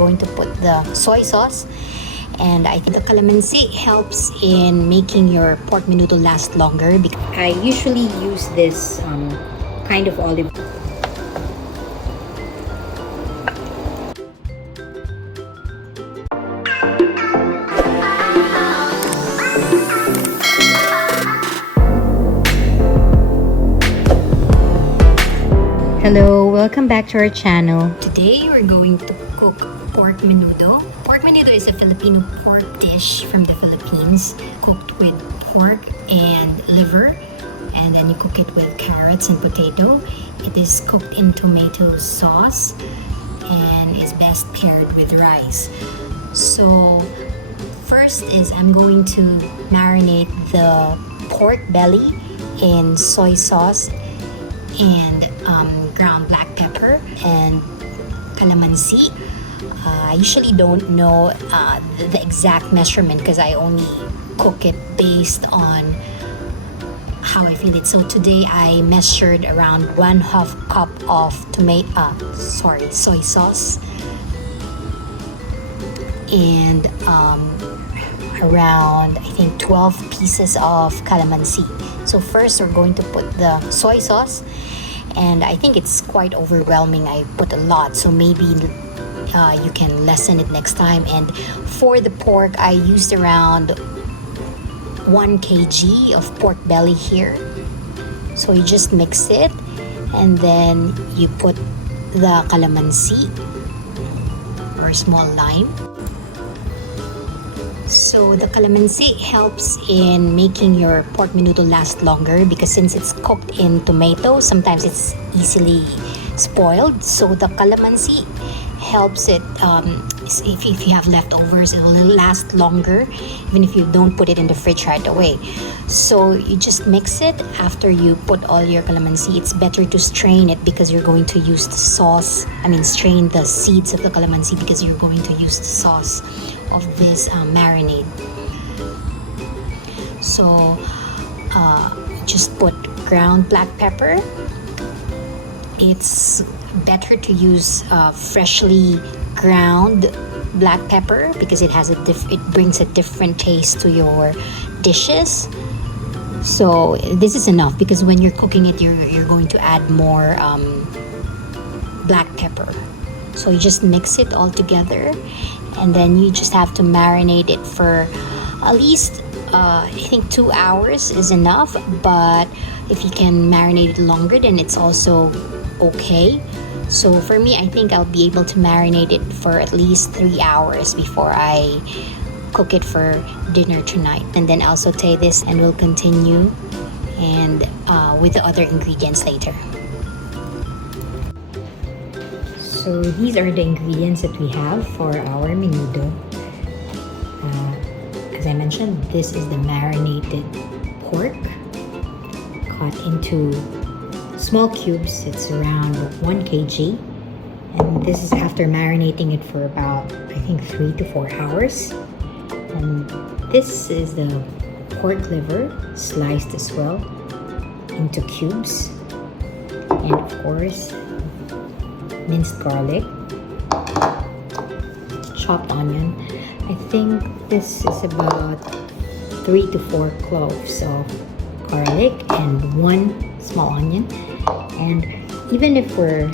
going to put the soy sauce. And I think the calamansi helps in making your pork menudo last longer. I usually use this kind of olive. Hello, welcome back to our channel. Today we're going to cook pork menudo. Pork menudo is a Filipino pork dish from the Philippines, cooked with pork and liver, and then you cook it with carrots and potato. It is cooked in tomato sauce and is best paired with rice. So first is I'm going to marinate the pork belly in soy sauce and ground black pepper and calamansi. I usually don't know the exact measurement because I only cook it based on how I feel it. So today I measured around 1/2 cup of soy sauce and around I think 12 pieces of calamansi. So first we're going to put the soy sauce, and I think it's quite overwhelming. I put a lot, so maybe you can lessen it next time. And for the pork, I used around 1 kg of pork belly here. So you just mix it, and then you put the calamansi or small lime. So the calamansi helps in making your pork menudo last longer because since it's cooked in tomato, sometimes it's easily spoiled. So the calamansi helps it, if you have leftovers, it will last longer even if you don't put it in the fridge right away. So you just mix it. After you put all your calamansi, it's better to strain it because you're going to use the sauce. Strain the seeds of the calamansi because you're going to use the sauce of this marinade. So just put ground black pepper. It's better to use freshly ground black pepper because it brings a different taste to your dishes. So this is enough because when you're cooking it, you're going to add more black pepper. So you just mix it all together, and then you just have to marinate it for at least I think 2 hours is enough, but if you can marinate it longer, then it's also okay. So for me, I think I'll be able to marinate it for at least 3 hours before I cook it for dinner tonight. And then I'll saute this, and we'll continue and with the other ingredients later. So these are the ingredients that we have for our menudo. As I mentioned, this is the marinated pork cut into small cubes. It's around 1 kg. And this is after marinating it for about, I think, 3 to 4 hours. And this is the pork liver, sliced as well into cubes. And of course, minced garlic, chopped onion. I think this is about 3 to 4 cloves of garlic and 1 small onion. And even if we're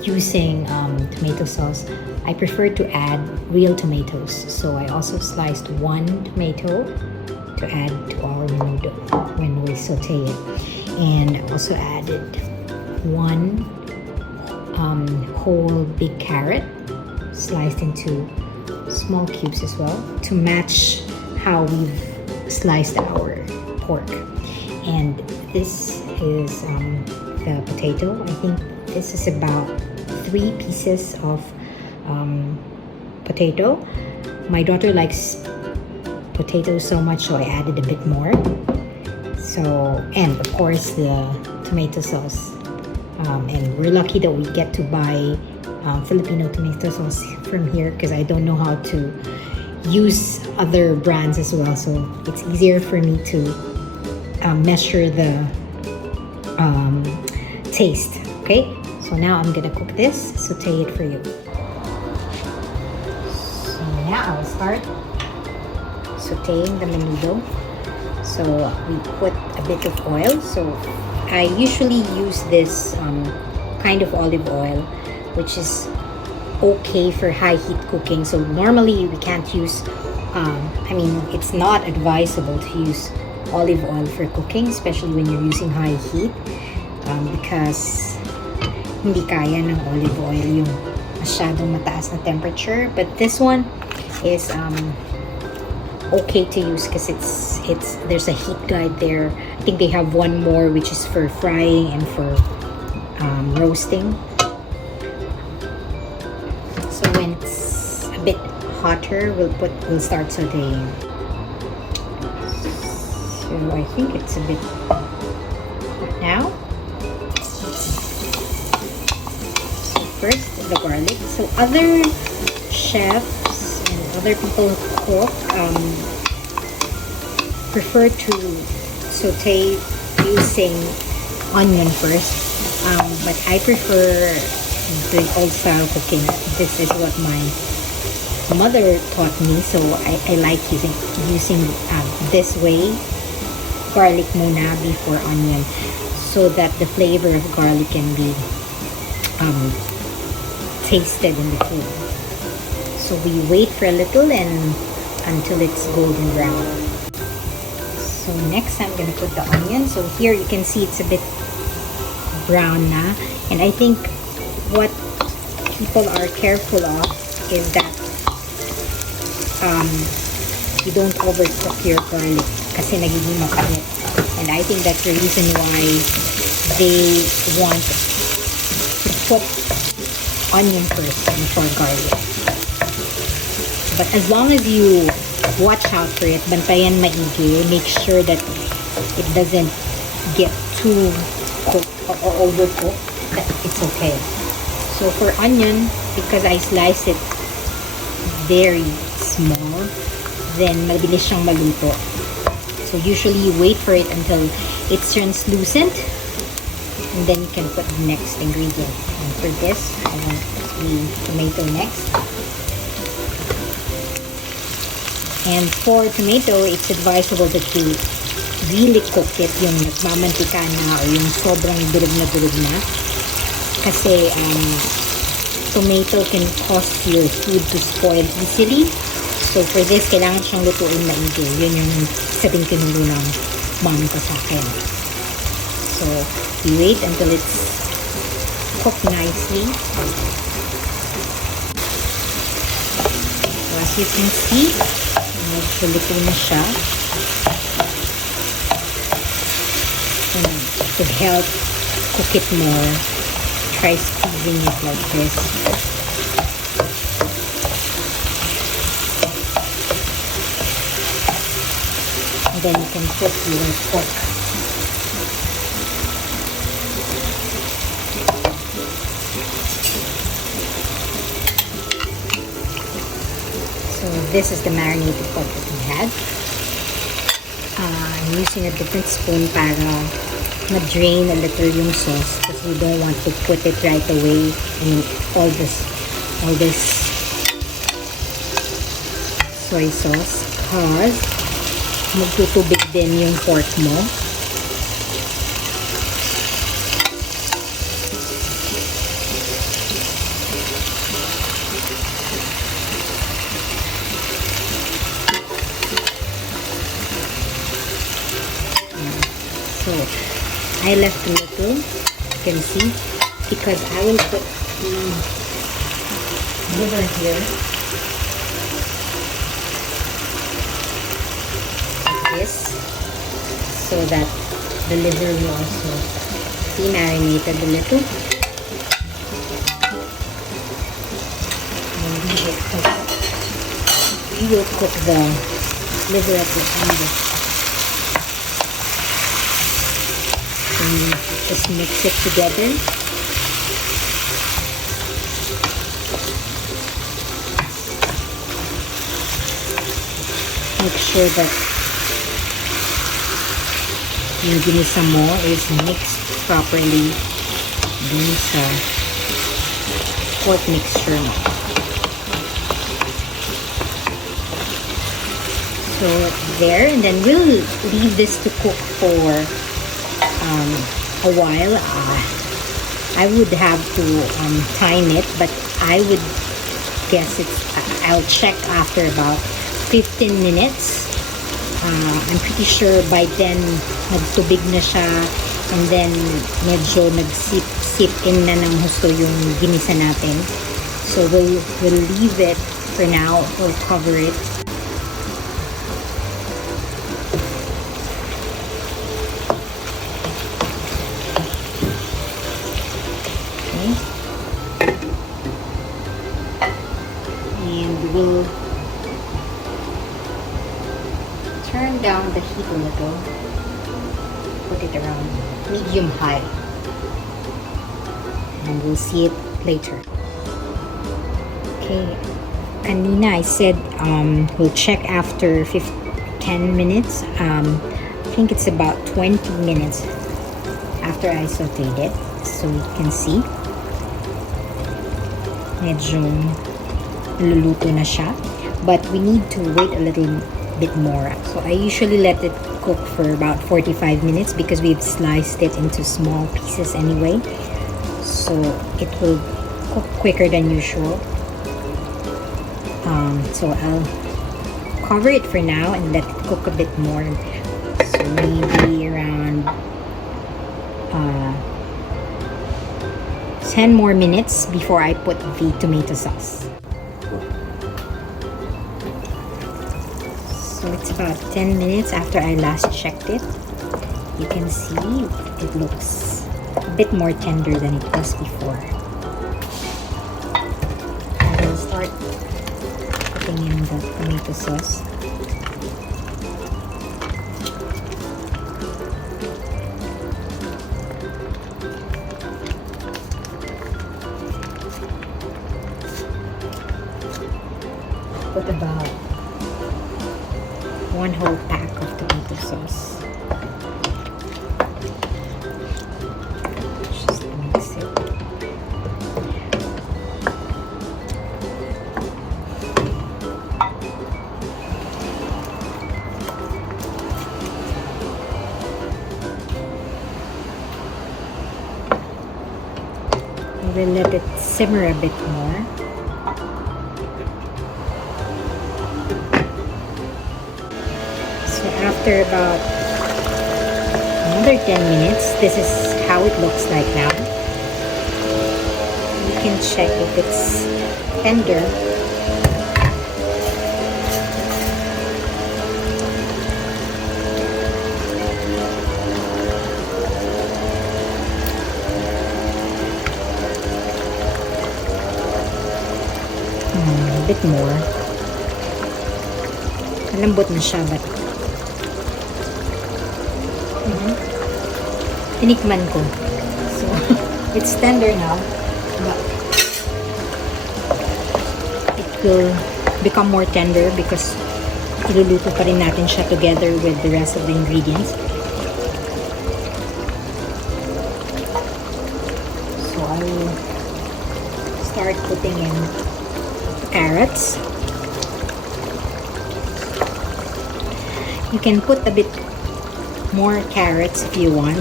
using tomato sauce, I prefer to add real tomatoes. So I also sliced 1 tomato to add to our menudo when we saute it. And also added 1 whole big carrot sliced into small cubes as well to match how we've sliced our pork. And this is the potato. I think this is about 3 pieces of potato. My daughter likes potatoes so much, so I added a bit more. So, and of course the tomato sauce. And we're lucky that we get to buy Filipino tomato sauce from here because I don't know how to use other brands as well. So it's easier for me to measure the taste. Okay, so now I'm gonna cook this, saute it for you. I'll start sauteing the menudo. So we put a bit of oil. So I usually use this kind of olive oil, which is okay for high heat cooking. So normally we can't use it's not advisable to use olive oil for cooking, especially when you're using high heat, because hindi kaya ng olive oil yung masyadong mataas na temperature. But this one is okay to use because there's a heat guide there. I think they have one more which is for frying and for roasting. So when it's a bit hotter, we'll start sauteing. So I think it's a bit hot now. So first the garlic. So other chefs and other people who cook prefer to saute using onion first, but I prefer the old style cooking. This is what my mother taught me, so I like using this way, garlic muna before onion, so that the flavor of garlic can be tasted in the food. So we wait for a little and until it's golden brown. So next I'm gonna put the onion. So here you can see it's a bit brown na, and I think what people are careful of is that you don't overcook your garlic kasi nagiging mapait. And I think that's the reason why they want to put onion first before garlic. But as long as you watch out for it, bantayan maigi, make sure that it doesn't get too cooked or overcooked, that it's okay. So for onion, because I slice it very small, then mabilis siyang maluto. So usually you wait for it until it's translucent, and then you can put the next ingredient. And for this, I want the tomato next. And for tomato, it's advisable that you really cook it, yung nagmamantika na o yung sobrang durog na. Kasi tomato can cause your food to spoil easily. So for this, kailangan siyang lutuin maigi. Yun yung sabing tinulo ng mom ko sa akin. So we wait until it's cooked nicely. So as you can see, nagluto na siya. And to help cook it more, try squeezing it like this. And then you can put your pork. So this is the marinated pork that we had. I'm using a different spoon para ma-drain a little yung sauce because we don't want to put it right away in all this soy sauce because magtutubig din yung pork mo. So I left a little, you can see, because I will put the liver here like this, so that the liver will also be marinated a little. And we will cook the liver at the end. And just mix it together. Make sure that yung ginisa mo is mixed properly dun sa pork mixture mo. So there, and then we'll leave this to cook for a while. I would have to time it, but I would guess I'll check after about 15 minutes. I'm pretty sure by then nagtubig na siya, and then medyo nagsip in na ng husto yung ginisa natin. So we'll leave it for now. We'll cover it. Okay. And we'll turn down the heat a little. Put it around medium high. And we'll see it later. Okay. Kanina I said we'll check after 10 minutes. I think it's about 20 minutes after I sauteed it. So you can see medyo naluluto na siya. But we need to wait a little bit more. So I usually let it cook for about 45 minutes because we've sliced it into small pieces anyway. So it will cook quicker than usual. So I'll cover it for now and let it cook a bit more. So maybe around 10 more minutes before I put the tomato sauce. So it's about 10 minutes after I last checked it. You can see it looks a bit more tender than it was before. I will start putting in the tomato sauce. Put about 1 whole pack of tomato sauce. Just mix it. We'll let it simmer a bit more. So after about another 10 minutes, this is how it looks like now. You can check if it's tender. A bit more. Malambot na siya, but tinikman ko. So, it's tender now, but it will become more tender because iluluto pa rin natin siya together with the rest of the ingredients. So, I will start putting in carrots. You can put a bit more carrots if you want.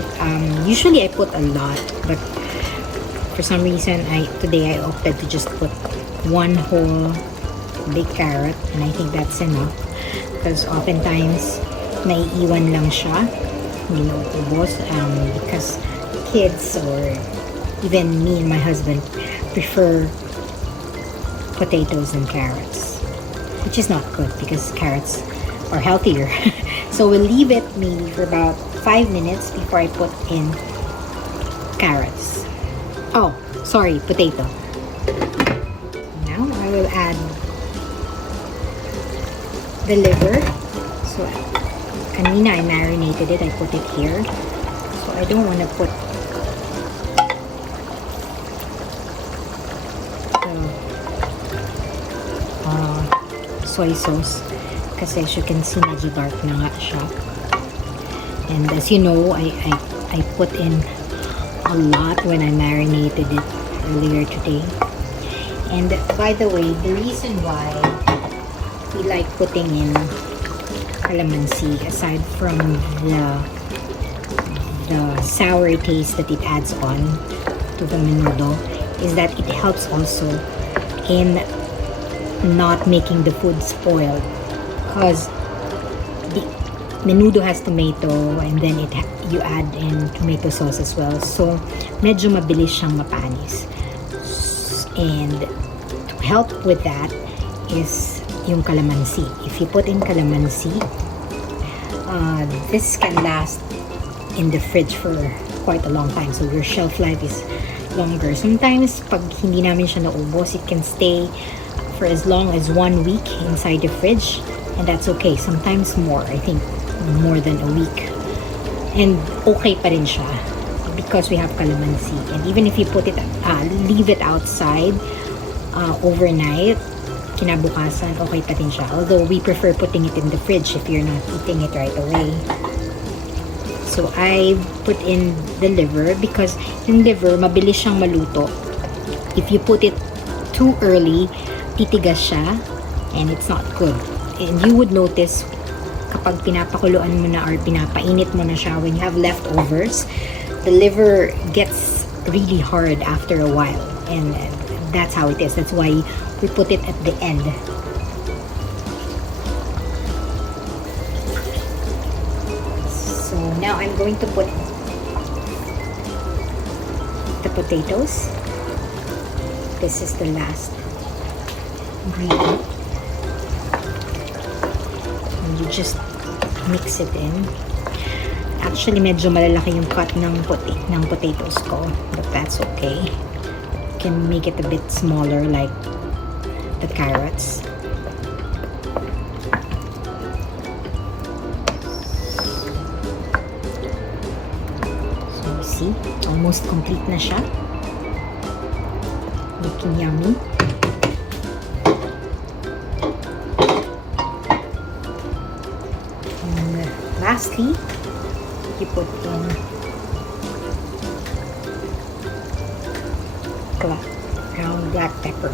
Usually I put a lot, but for some reason today I opted to just put 1 whole big carrot, and I think that's enough because oftentimes naiiwan lang siya, hindi na ubos, because kids or even me and my husband prefer potatoes and carrots, which is not good because carrots are healthier. So we'll leave it maybe for about 5 minutes before I put in carrots. Oh, sorry, potato. Now I will add the liver. So kanina I marinated it, I put it here. So I don't want to put soy sauce kasi as you can see medyo dark na nga siya. And as you know, I put in a lot when I marinated it earlier today. And by the way, the reason why we like putting in calamansi, aside from the sour taste that it adds on to the menudo, is that it helps also in not making the food spoiled, because the menudo has tomato and then you add in tomato sauce as well, so medyo mabilis siyang mapanis. And to help with that is yung calamansi. If you put in calamansi, this can last in the fridge for quite a long time, so your shelf life is longer. Sometimes pag hindi namin siya naubos, it can stay for as long as 1 week inside the fridge, and that's okay. Sometimes more, I think more than a week, and okay pa rin siya because we have calamansi. And even if you put it leave it outside overnight, kinabukasan okay pa din siya, although we prefer putting it in the fridge if you're not eating it right away. So I put in the liver because yung liver mabilis siyang maluto. If you put it too early, titigas siya and it's not good. And you would notice kapag pinapakuluan mo na or pinapainit mo na siya, when you have leftovers, the liver gets really hard after a while, and that's how it is. That's why we put it at the end. So now I'm going to put the potatoes. This is the last ingredient. And you just mix it in. Actually, medyo malalaki yung cut ng potatoes ko, but that's okay. You can make it a bit smaller like the carrots. So you see, almost complete na siya. Looking yummy. And lastly, you put in ground black pepper.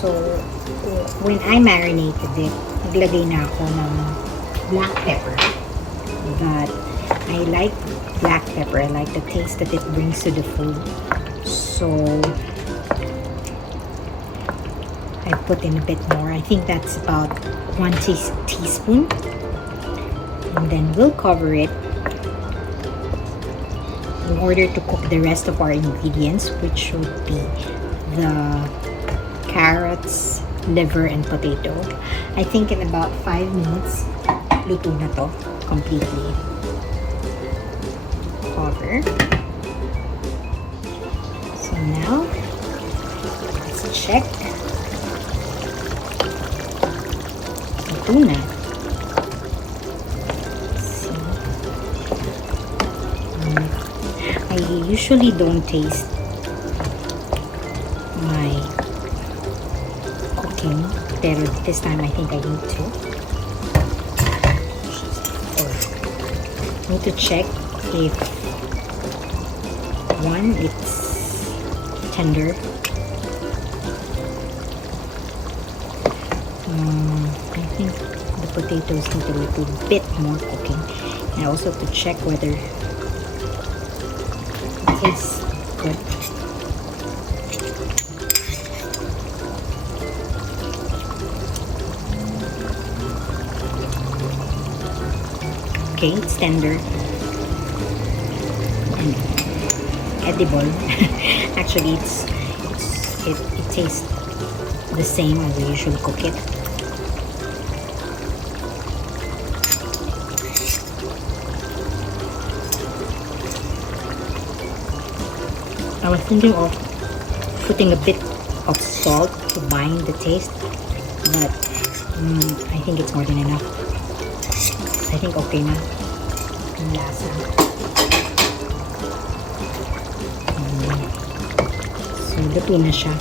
So when I marinated it, naglagay na ako ng black pepper, but I like black pepper. I like the taste that it brings to the food, so I put in a bit more. I think that's about 1 teaspoon. And then we'll cover it in order to cook the rest of our ingredients, which would be the carrots, liver, and potato. I think in about 5 minutes, luto na to completely. Cover. So now, let's check. Luto na. I usually don't taste my cooking, pero this time I think I need to. I need to check if one, it's tender. I think the potatoes need a little bit more cooking, and also to check whether it's good. Okay, it's tender and edible. Actually, it tastes the same as we usually cook it. I was thinking of putting a bit of salt to bind the taste, but I think it's more than enough. I think okay na yung lasa. So, luto na siya.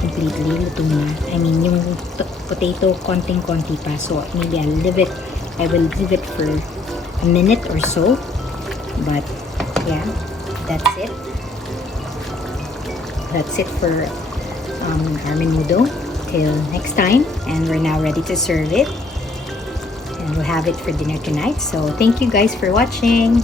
Completely, luto na. I mean, yung potato, konting-konti pa. So, maybe I will leave it for a minute or so. But, yeah, that's it. That's it for our menudo. Till next time, and we're now ready to serve it. and we'll have it for dinner tonight. So thank you guys for watching.